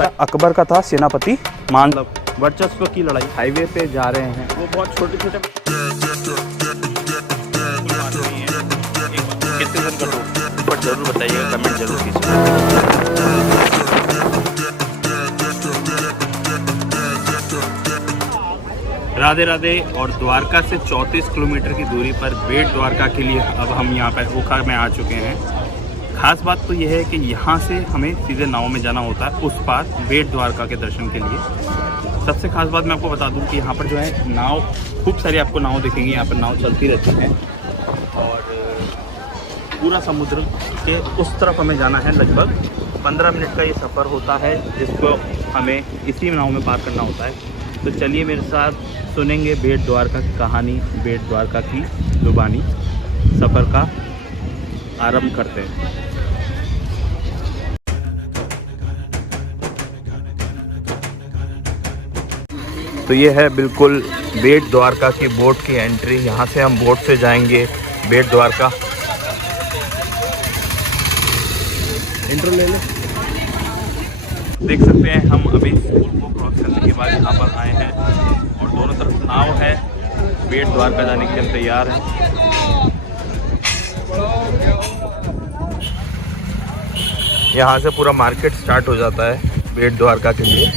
होता है। अकबर का था सेनापति, मान वर्चस्व की लड़ाई। हाईवे पे जा रहे हैं, वो बहुत छोटे छोटे कितने दिन का टूर पर जरूर बताइएगा, कमेंट जरूर कीजिएगा। राधे राधे। और द्वारका से 34 किलोमीटर की दूरी पर बेट द्वारका के लिए अब हम यहाँ पर ओखा में आ चुके हैं। खास बात तो यह है कि यहाँ से हमें सीधे नाव में जाना होता है उस पार बेट द्वारका के दर्शन के लिए। सबसे खास बात मैं आपको बता दूं कि यहाँ पर जो है नाव, खूब सारी आपको नाव दिखेंगी, यहाँ पर नाव चलती रहती हैं और पूरा समुद्र के उस तरफ हमें जाना है। लगभग 15 मिनट का ये सफ़र होता है जिसको हमें इसी नाव में पार करना होता है। तो चलिए मेरे साथ सुनेंगे बेट द्वारका की कहानी, बेट द्वारका की ज़ुबानी। सफ़र का आरंभ करते हैं। तो ये है बिल्कुल बेट द्वारका की बोट की एंट्री। यहाँ से हम बोट से जाएंगे बेट द्वारका। इंट्रो ले ले। देख सकते हैं हम अभी पुल को क्रॉस करने के बाद यहाँ पर आए हैं और दोनों तरफ नाव है। बेट द्वारका जाने के लिए तैयार हैं। यहाँ से पूरा मार्केट स्टार्ट हो जाता है बेट द्वारका के लिए।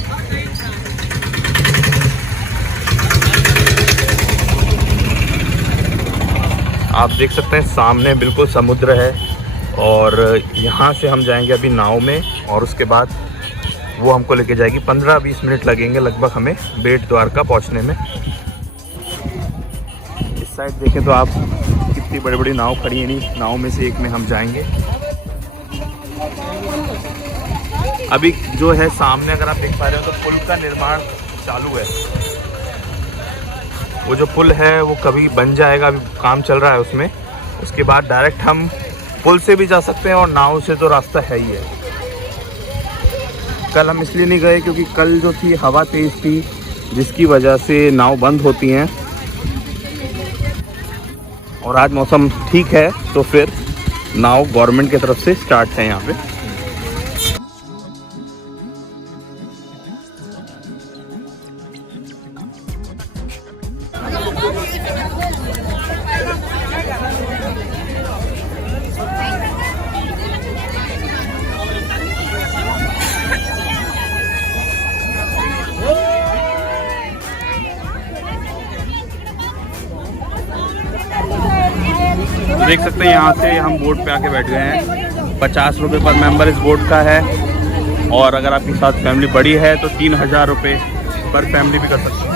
आप देख सकते हैं सामने बिल्कुल समुद्र है और यहाँ से हम जाएंगे अभी नाव में और उसके बाद वो हमको लेके जाएगी। 15-20 मिनट लगेंगे लगभग हमें बेट द्वारका पहुँचने में। इस साइड देखें तो आप कितनी बड़ी बड़ी नाव खड़ी है। नहीं, नाव में से एक में हम जाएंगे। अभी जो है सामने अगर आप देख पा रहे हो तो पुल का निर्माण चालू है। वो जो पुल है वो कभी बन जाएगा, अभी काम चल रहा है उसमें। उसके बाद डायरेक्ट हम पुल से भी जा सकते हैं और नाव से तो रास्ता है ही है। कल हम इसलिए नहीं गए क्योंकि कल जो थी हवा तेज़ थी जिसकी वजह से नाव बंद होती हैं और आज मौसम ठीक है तो फिर नाव गवर्नमेंट की तरफ से स्टार्ट है यहाँ पे। देख सकते हैं यहाँ से हम बोट पे आके बैठ गए हैं। 50 रुपये पर मेंबर इस बोट का है और अगर आपके साथ फैमिली बड़ी है तो 3000 रुपये पर फैमिली भी कर सकते हैं।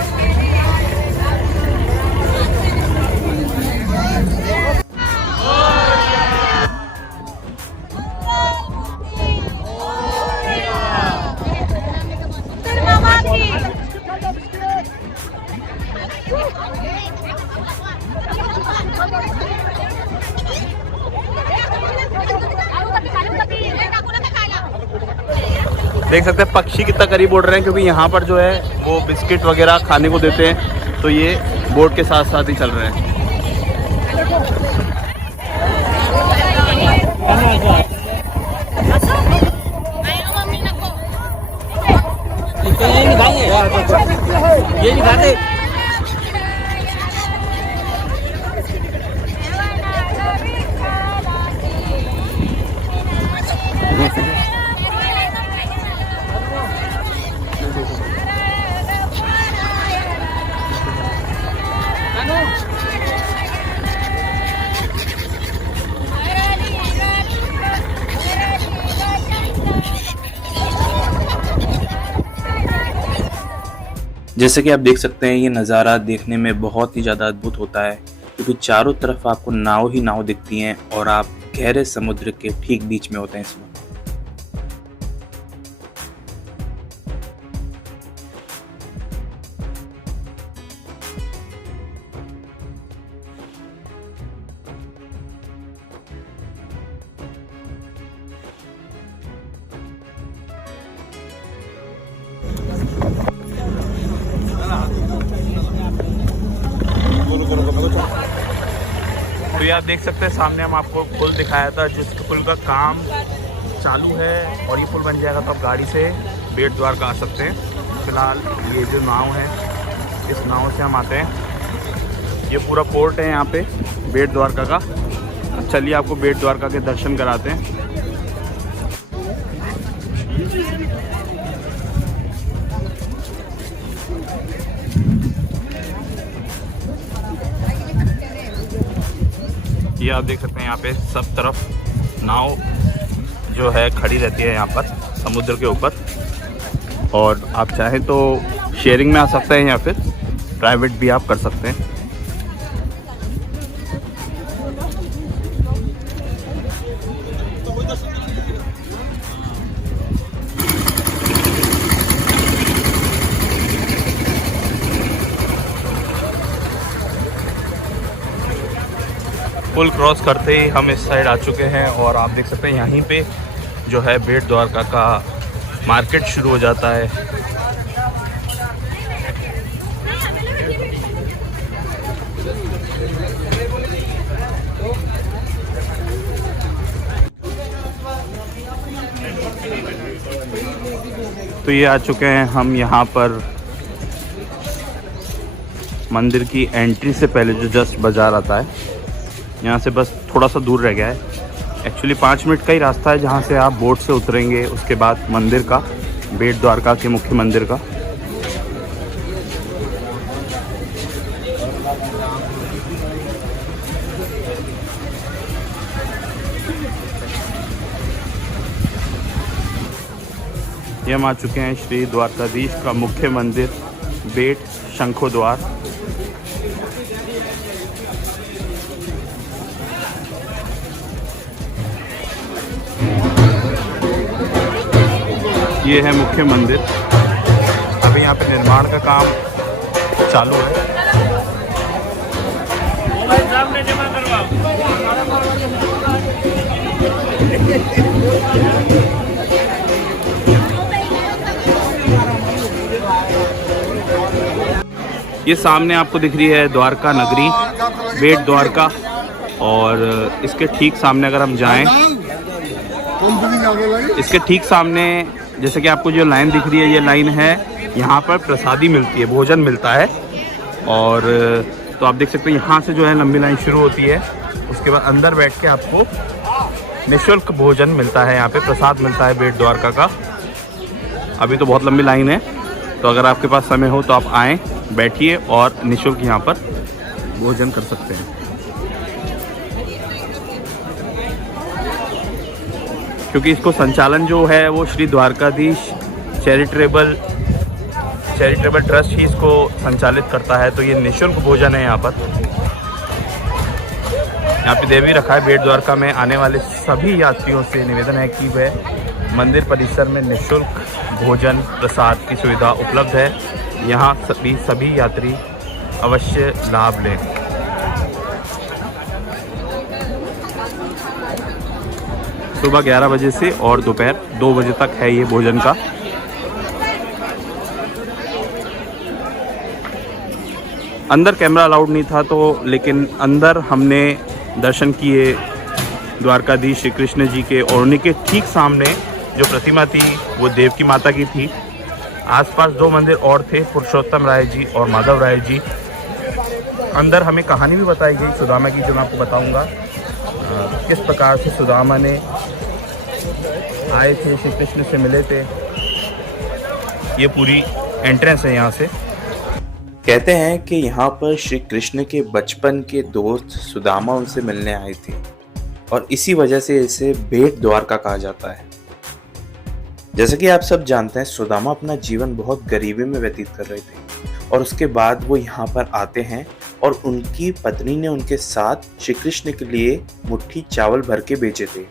देख सकते हैं पक्षी कितना करीब उड़ रहे हैं क्योंकि यहाँ पर जो है वो बिस्किट वगैरह खाने को देते हैं तो ये बोट के साथ साथ ही चल रहे हैं। ये नहीं खाते। जैसे कि आप देख सकते हैं ये नज़ारा देखने में बहुत ही ज़्यादा अद्भुत होता है क्योंकि चारों तरफ आपको नाव ही नाव दिखती हैं और आप गहरे समुद्र के ठीक बीच में होते हैं इस वक्त। तो ये आप देख सकते हैं सामने हम आपको पुल दिखाया था जिस पुल का काम चालू है और ये पुल बन जाएगा तो आप गाड़ी से बेट द्वारका आ सकते हैं। फिलहाल ये जो नाव है, इस नाव से हम आते हैं। ये पूरा पोर्ट है यहाँ पे बेट द्वारका का। चलिए आपको बेट द्वारका के दर्शन कराते हैं। ये आप देख सकते हैं यहाँ पे सब तरफ नाव जो है खड़ी रहती है यहाँ पर समुद्र के ऊपर, और आप चाहें तो शेयरिंग में आ सकते हैं या फिर प्राइवेट भी आप कर सकते हैं। पुल क्रॉस करते ही हम इस साइड आ चुके हैं और आप देख सकते हैं यहीं पे जो है बेट द्वारका का मार्केट शुरू हो जाता है। तो ये आ चुके हैं हम यहाँ पर मंदिर की एंट्री से पहले जो जस्ट बाज़ार आता है, यहाँ से बस थोड़ा सा दूर रह गया है। एक्चुअली 5 मिनट का ही रास्ता है जहाँ से आप बोट से उतरेंगे, उसके बाद मंदिर का, बेट द्वारका के मुख्य मंदिर का। ये हम आ चुके हैं श्री द्वारकाधीश का मुख्य मंदिर बेट शंखो द्वार। ये है मुख्य मंदिर। अभी यहाँ पे निर्माण का काम चालू है। ये सामने आपको दिख रही है द्वारका नगरी, बेट द्वारका, और इसके ठीक सामने अगर हम जाएं, इसके ठीक सामने जैसे कि आपको जो लाइन दिख रही है, ये लाइन है यहाँ पर प्रसादी मिलती है, भोजन मिलता है। और तो आप देख सकते हैं यहाँ से जो है लंबी लाइन शुरू होती है। उसके बाद अंदर बैठ के आपको निःशुल्क भोजन मिलता है, यहाँ पे प्रसाद मिलता है बेट द्वारका का। अभी तो बहुत लंबी लाइन है, तो अगर आपके पास समय हो तो आप आएँ, बैठिए और निःशुल्क यहाँ पर भोजन कर सकते हैं। क्योंकि इसको संचालन जो है वो श्री द्वारकाधीश चैरिटेबल ट्रस्ट ही इसको संचालित करता है। तो ये निःशुल्क भोजन है यहाँ पर। यहाँ पे देवी रखा है। बेट द्वारका में आने वाले सभी यात्रियों से निवेदन है कि वह मंदिर परिसर में निःशुल्क भोजन प्रसाद की सुविधा उपलब्ध है। यहाँ सभी यात्री अवश्य लाभ लें। सुबह 11 बजे से और दोपहर 2 बजे तक है ये भोजन का। अंदर कैमरा अलाउड नहीं था, तो लेकिन अंदर हमने दर्शन किए द्वारकाधीश श्री कृष्ण जी के, और उनके ठीक सामने जो प्रतिमा थी वो देवकी माता की थी। आसपास 2 मंदिर और थे, पुरुषोत्तम राय जी और माधव राय जी। अंदर हमें कहानी भी बताई गई सुदामा की, जो मैं आपको बताऊंगा किस प्रकार से सुदामा ने आए थे, श्री कृष्ण से मिले थे। ये पूरी एंट्रेंस है यहाँ से। कहते हैं कि यहाँ पर श्री कृष्ण के बचपन के दोस्त सुदामा उनसे मिलने आए थे, और इसी वजह से इसे बेट द्वारका कहा जाता है। जैसे कि आप सब जानते हैं, सुदामा अपना जीवन बहुत गरीबी में व्यतीत कर रहे थे, और उसके बाद वो यहाँ पर आते हैं, और उनकी पत्नी ने उनके साथ श्री कृष्ण के लिए मुट्ठी चावल भर के बेचे थे।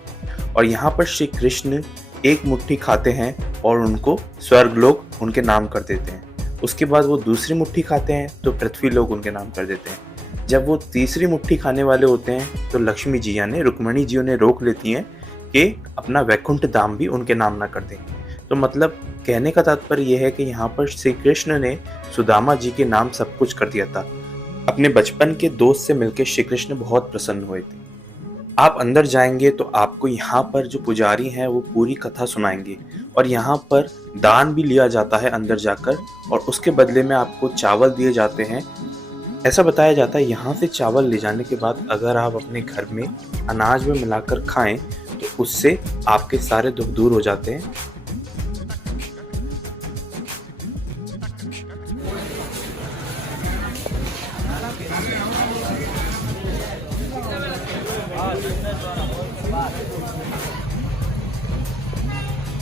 और यहाँ पर श्री कृष्ण एक मुट्ठी खाते हैं और उनको स्वर्गलोक उनके नाम कर देते हैं। उसके बाद वो दूसरी मुट्ठी खाते हैं तो पृथ्वी लोक उनके नाम कर देते हैं। जब वो तीसरी मुट्ठी खाने वाले होते हैं तो लक्ष्मी जी यानी रुक्मणी जी उन्हें रोक लेती हैं कि अपना वैकुंठ धाम भी उनके नाम ना कर दें। तो मतलब कहने का तात्पर्य यह है कि यहाँ पर श्री कृष्ण ने सुदामा जी के नाम सब कुछ कर दिया था। अपने बचपन के दोस्त से मिलकर श्री कृष्ण बहुत प्रसन्न हुए थे। आप अंदर जाएंगे तो आपको यहाँ पर जो पुजारी हैं वो पूरी कथा सुनाएंगे और यहाँ पर दान भी लिया जाता है अंदर जाकर और उसके बदले में आपको चावल दिए जाते हैं। ऐसा बताया जाता है यहाँ से चावल ले जाने के बाद अगर आप अपने घर में अनाज में मिलाकर खाएं तो उससे आपके सारे दुख दूर हो जाते हैं।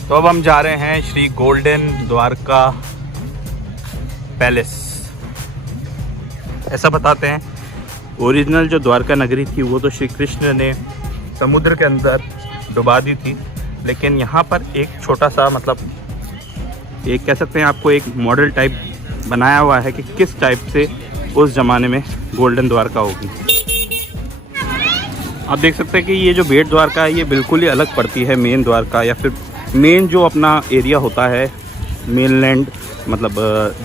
तो अब हम जा रहे हैं श्री गोल्डन द्वारका पैलेस। ऐसा बताते हैं ओरिजिनल जो द्वारका नगरी थी वो तो श्री कृष्ण ने समुद्र के अंदर डुबा दी थी, लेकिन यहाँ पर एक छोटा सा मतलब एक कह सकते हैं आपको एक मॉडल टाइप बनाया हुआ है कि किस टाइप से उस ज़माने में गोल्डन द्वारका होगी। आप देख सकते हैं कि ये जो बेट द्वारका है ये बिल्कुल ही अलग पड़ती है मेन द्वारका या फिर मेन जो अपना एरिया होता है मेनलैंड मतलब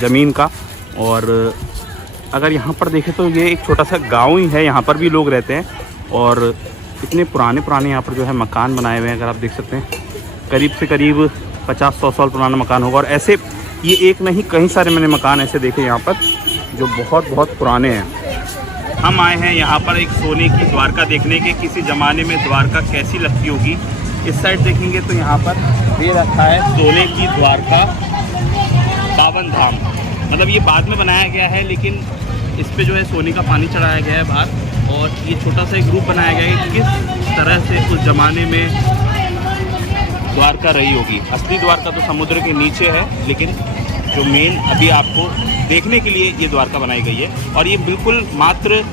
ज़मीन का। और अगर यहाँ पर देखें तो ये एक छोटा सा गांव ही है, यहाँ पर भी लोग रहते हैं और इतने पुराने यहाँ पर जो है मकान बनाए हुए हैं। अगर आप देख सकते हैं करीब से करीब 50-100 साल पुराना मकान होगा। और ऐसे ये एक नहीं कई सारे मैंने मकान ऐसे देखे यहाँ पर जो बहुत पुराने हैं। हम आए हैं यहाँ पर एक सोने की द्वारका देखने के, किसी ज़माने में द्वारका कैसी लगती होगी। इस साइड देखेंगे तो यहाँ पर दे रखा है सोने की द्वारका पावन धाम, मतलब ये बाद में बनाया गया है लेकिन इस पे जो है सोने का पानी चढ़ाया गया है बाहर। और ये छोटा सा एक ग्रुप बनाया गया है कि किस तरह से उस ज़माने में द्वारका रही होगी। असली द्वारका तो समुद्र के नीचे है, लेकिन जो मेन अभी आपको देखने के लिए ये द्वारका बनाई गई है। और ये बिल्कुल मात्र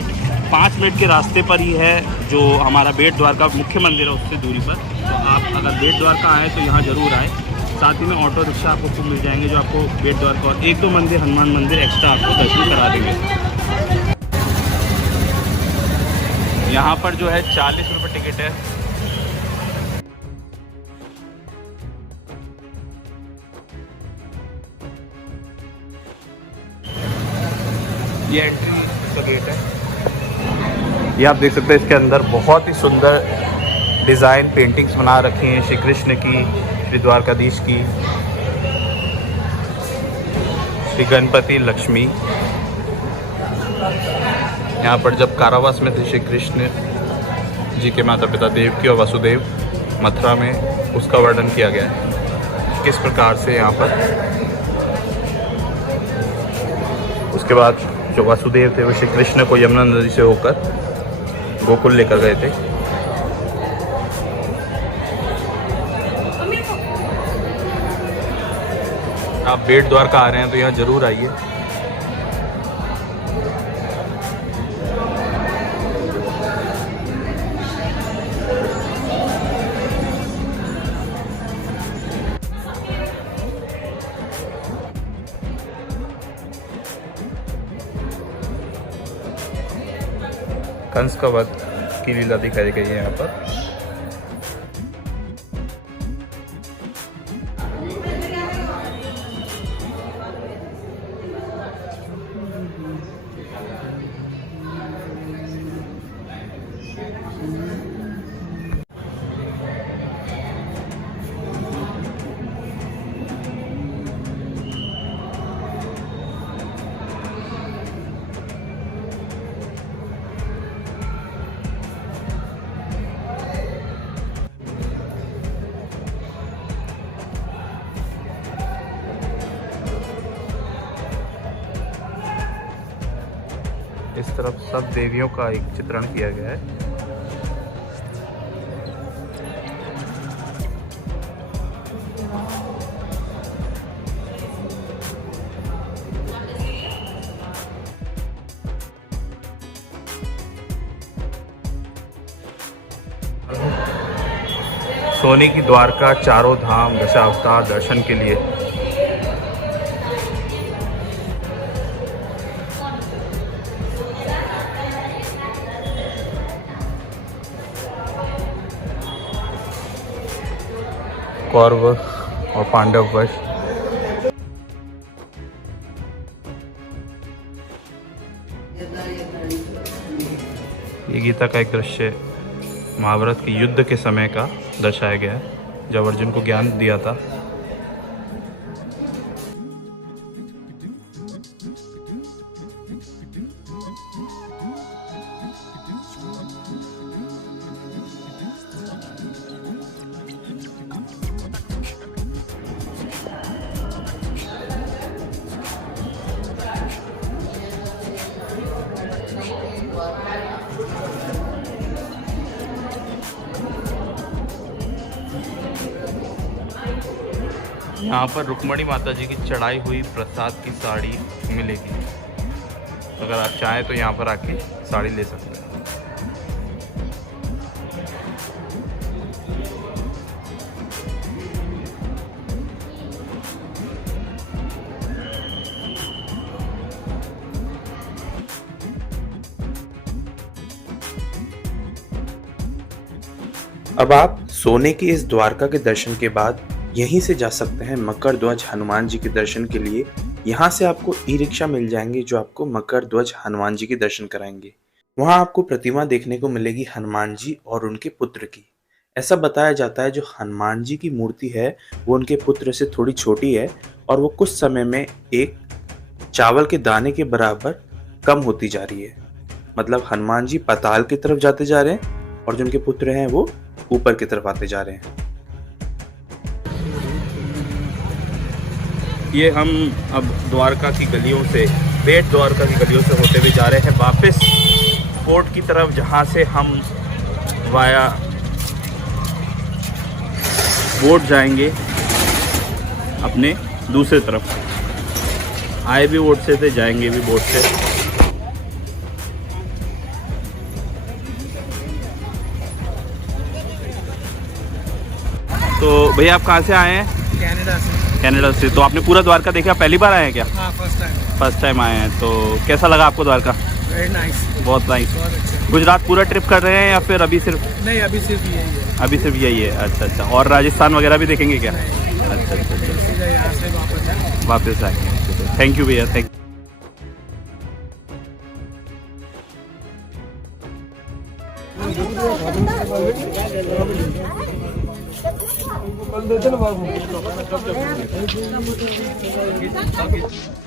5 मिनट के रास्ते पर ही है जो हमारा बेट द्वारका मुख्य मंदिर है उससे दूरी पर। तो आप अगर बेट द्वारका आएँ तो यहाँ ज़रूर आएँ। साथ ही में ऑटो रिक्शा आपको खूब मिल जाएंगे जो आपको बेट द्वारका और 1-2 मंदिर हनुमान मंदिर एक्स्ट्रा आपको दर्शन करा देंगे। यहाँ पर जो है 40 रुपये टिकट है। ये एंट्री का गेट है। ये आप देख सकते हैं इसके अंदर बहुत ही सुंदर डिज़ाइन पेंटिंग्स बना रखी हैं श्री कृष्ण की, श्री द्वारकाधीश की, श्री गणपति लक्ष्मी। यहाँ पर जब कारावास में थे श्री कृष्ण जी के माता पिता देवकी और वसुदेव मथुरा में, उसका वर्णन किया गया है किस प्रकार से यहाँ पर। उसके बाद जो वासुदेव थे वो श्री कृष्ण को यमुना नदी से होकर गोकुल लेकर गए थे। आप बेट द्वारका आ रहे हैं तो यहाँ जरूर आइए। कंस का वध की लीला दिखाई गई है यहाँ पर। इस तरफ सब देवियों का एक चित्रण किया गया है। सोने की द्वारका, चारों धाम, दशावतार दर्शन के लिए कौरव और पांडव वश। ये गीता का एक दृश्य है। महाभारत के युद्ध के समय का दर्शाया गया है, जब अर्जुन को ज्ञान दिया था। यहाँ पर रुक्मणी माता जी की चढ़ाई हुई प्रसाद की साड़ी मिलेगी। अगर आप चाहें तो यहाँ पर आके साड़ी ले सकते हैं। अब आप सोने के इस द्वारका के दर्शन के बाद यहीं से जा सकते हैं मकर ध्वज हनुमान जी के दर्शन के लिए। यहाँ से आपको ई रिक्शा मिल जाएंगे जो आपको मकर ध्वज हनुमान जी के दर्शन कराएंगे। वहाँ आपको प्रतिमा देखने को मिलेगी हनुमान जी और उनके पुत्र की। ऐसा बताया जाता है जो हनुमान जी की मूर्ति है वो उनके पुत्र से थोड़ी छोटी है और वो कुछ समय में एक चावल के दाने के बराबर कम होती जा रही है। मतलब हनुमान जी पाताल की तरफ जाते जा रहे हैं और जो उनके पुत्र हैं वो ऊपर की तरफ आते जा रहे हैं। ये हम अब द्वारका की गलियों से, बेट द्वारका की गलियों से होते हुए जा रहे हैं वापस फोर्ट की तरफ, जहाँ से हम वाया बोट जाएंगे अपने दूसरे तरफ। आए भी बोट से थे, जाएंगे भी बोट से। तो भैया आप कहाँ से आए हैं? कनाडा से। कनाडा से। तो आपने पूरा द्वारका देखा? पहली बार आए हैं क्या? हाँ, फर्स्ट टाइम आए हैं। तो कैसा लगा आपको द्वारका? Very nice. बहुत नाइस। बहुत अच्छा। गुजरात पूरा ट्रिप कर रहे हैं या फिर अभी सिर्फ? नहीं, अभी सिर्फ यही है। अभी सिर्फ यही है। अच्छा अच्छा। और राजस्थान वगैरह भी देखेंगे क्या? नहीं। अच्छा अच्छा अच्छा। सीधा यहाँ से वापस आएंगे। थैंक यू भैया, थैंक।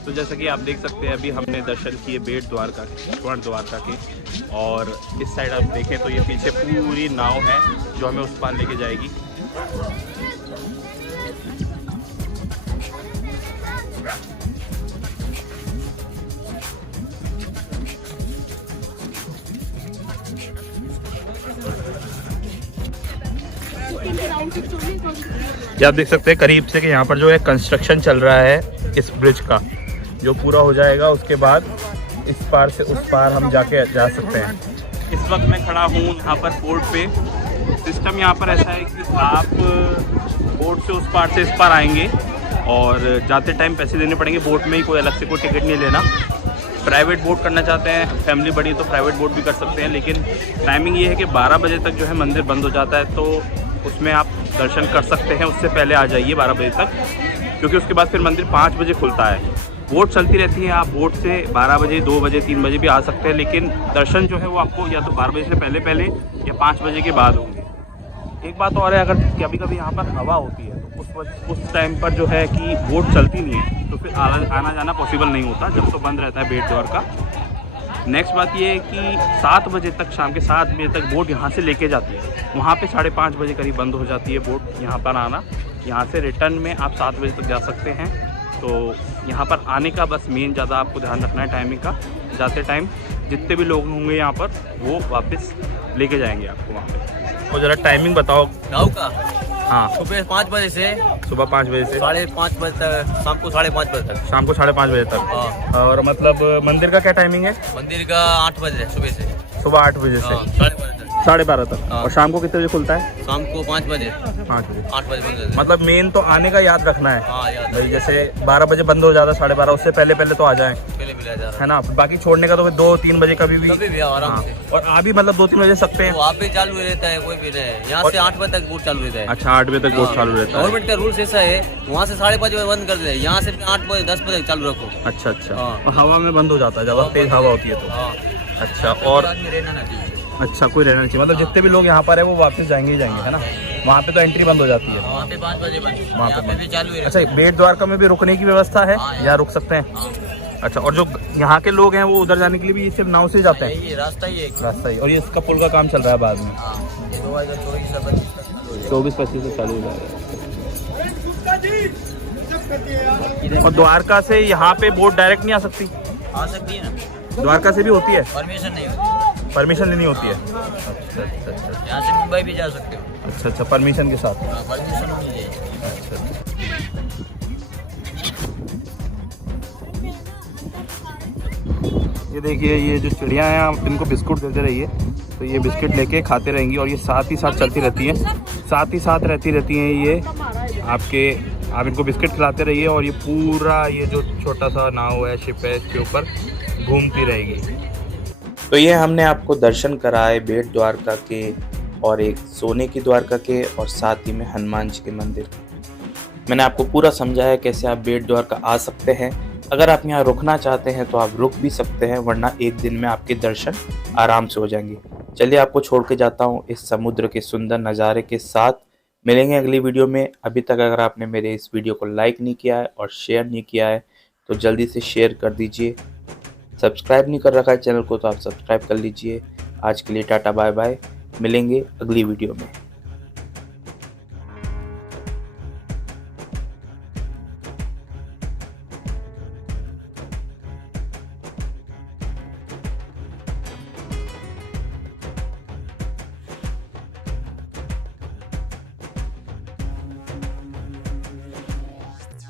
तो जैसा कि आप देख सकते हैं अभी हमने दर्शन किए बेट द्वारका के, स्वर्ण द्वारका के। और इस साइड आप देखें तो ये पीछे पूरी नाव है जो हमें उस पार लेके जाएगी। ये आप देख सकते हैं करीब से कि यहाँ पर जो है कंस्ट्रक्शन चल रहा है इस ब्रिज का, जो पूरा हो जाएगा उसके बाद इस पार से उस पार हम जाके जा सकते हैं। इस वक्त मैं खड़ा हूँ यहाँ पर पोर्ट पे। सिस्टम यहाँ पर ऐसा है कि आप बोट से उस पार से इस पार आएंगे और जाते टाइम पैसे देने पड़ेंगे बोट में ही, कोई अलग से कोई टिकट नहीं लेना। प्राइवेट बोट करना चाहते हैं, फैमिली बड़ी तो प्राइवेट बोट भी कर सकते हैं, लेकिन टाइमिंग ये है कि 12 बजे तक जो है मंदिर बंद हो जाता है, तो उसमें आप दर्शन कर सकते हैं। उससे पहले आ जाइए 12 बजे तक, क्योंकि उसके बाद फिर मंदिर 5 बजे खुलता है। बोट चलती रहती है, आप बोट से 12 बजे, 2 बजे, 3 बजे भी आ सकते हैं, लेकिन दर्शन जो है वो आपको या तो 12 बजे से पहले पहले या 5 बजे के बाद होंगे। एक बात और है, अगर कभी कभी यहाँ पर हवा होती है तो उस टाइम पर जो है कि बोट चलती नहीं है, तो फिर आना जाना पॉसिबल नहीं होता, जब तो बंद रहता है बेट द्वारका। नेक्स्ट बात ये है कि 7 बजे तक, शाम के 7 बजे तक बोट यहाँ से लेके जाती है। वहाँ पे 5:30 बजे करीब बंद हो जाती है बोट यहाँ पर आना। यहाँ से रिटर्न में आप 7 बजे तक जा सकते हैं। तो यहाँ पर आने का बस मेन ज़्यादा आपको ध्यान रखना है टाइमिंग का। जाते टाइम जितने भी लोग होंगे यहाँ पर वो वापस लेके जाएंगे आपको वहाँ पे। तो ज़रा टाइमिंग बताओ गाँव का। हाँ, सुबह 5 बजे से सुबह 5 बजे से 5:30 बजे तक, शाम को 5:30 बजे तक। शाम को 5:30 बजे तक। हाँ। और मतलब मंदिर का क्या टाइमिंग है? मंदिर का 8 बजे सुबह से। सुबह 8 बजे से 12:30 तक। 12:30 तक। हाँ। और शाम को कितने बजे खुलता है? शाम को 5 बजे। 5 बजे। 8 बजे बंद रहता है। मतलब मेन तो आने का याद रखना है हाँ, याद भाई। जैसे 12 बजे बंद हो जाता है, 12:30, उससे पहले पहले तो आ जाएं, पहले मिला जा रहा है ना। बाकी छोड़ने का तो 2-3 बजे कभी भी। कभी भी आराम हाँ। से। और आ भी मतलब 2-3 बजे सकते हैं। वहाँ पे चालू रहता है, कोई भी नहीं। यहाँ से 8 बजे तक बोट चालू रहता है। अच्छा, 8 बजे तक बोट चालू रहता है। गवर्नमेंट का रूल्स ऐसा है, वहाँ से 5:30 बजे बंद कर दे, यहाँ से 8 बजे 10 बजे चालू रखो। अच्छा अच्छा। हाँ। और हवा में बंद हो जाता है जब तेज हवा होती है तो। हाँ। अच्छा। और आदमी रहना ना चाहिए। अच्छा, कोई रहना नहीं चाहिए, मतलब जितने भी लोग यहाँ पर है वो वापस जाएंगे ही जाएंगे, है ना। वहाँ पे तो एंट्री बंद हो जाती है। वहाँ पे 5 बजे बंद, वहाँ यहाँ पे भी चालू है। अच्छा, बेट द्वारका में भी रुकने की व्यवस्था है, यहाँ रुक सकते हैं। अच्छा, और जो यहाँ के लोग हैं वो उधर जाने के लिए भी सिर्फ नाव से जाते हैं? ये रास्ता ही है। रास्ता ही, और ये इसका पुल का काम चल रहा है बाद में? 24-25 से चालू हो जाएगा। और द्वारका से यहाँ पे बोट डायरेक्ट नहीं आ सकती? आ सकती है ना, द्वारका से भी होती है? परमिशन नहीं होती। परमिशन लेनी होती है? अच्छा अच्छा अच्छा यहाँ से मुंबई भी जा सकते हो। अच्छा अच्छा, परमिशन के साथ। परमिशन होनी चाहिए। ये देखिए, ये जो चिड़िया हैं आप इनको बिस्कुट देते रहिए तो ये बिस्किट लेके खाते रहेंगी, और ये साथ ही साथ चलती रहती हैं, साथ ही साथ रहती हैं ये आपके। आप इनको बिस्किट खिलाते रहिए और ये पूरा ये जो छोटा सा नाव है, शिप है, इसके ऊपर घूमती रहेगी। तो ये हमने आपको दर्शन कराए बेट द्वारका के, और एक सोने की द्वारका के, और साथ ही में हनुमान जी के मंदिर। मैंने आपको पूरा समझाया कैसे आप बेट द्वारका आ सकते हैं। अगर आप यहाँ रुकना चाहते हैं तो आप रुक भी सकते हैं, वरना एक दिन में आपके दर्शन आराम से हो जाएंगे। चलिए, आपको छोड़ के जाता हूँ इस समुद्र के सुंदर नज़ारे के साथ। मिलेंगे अगली वीडियो में। अभी तक अगर आपने मेरे इस वीडियो को लाइक नहीं किया है और शेयर नहीं किया है तो जल्दी से शेयर कर दीजिए। सब्सक्राइब नहीं कर रखा है चैनल को तो आप सब्सक्राइब कर लीजिए। आज के लिए टाटा बाय बाय, मिलेंगे अगली वीडियो में।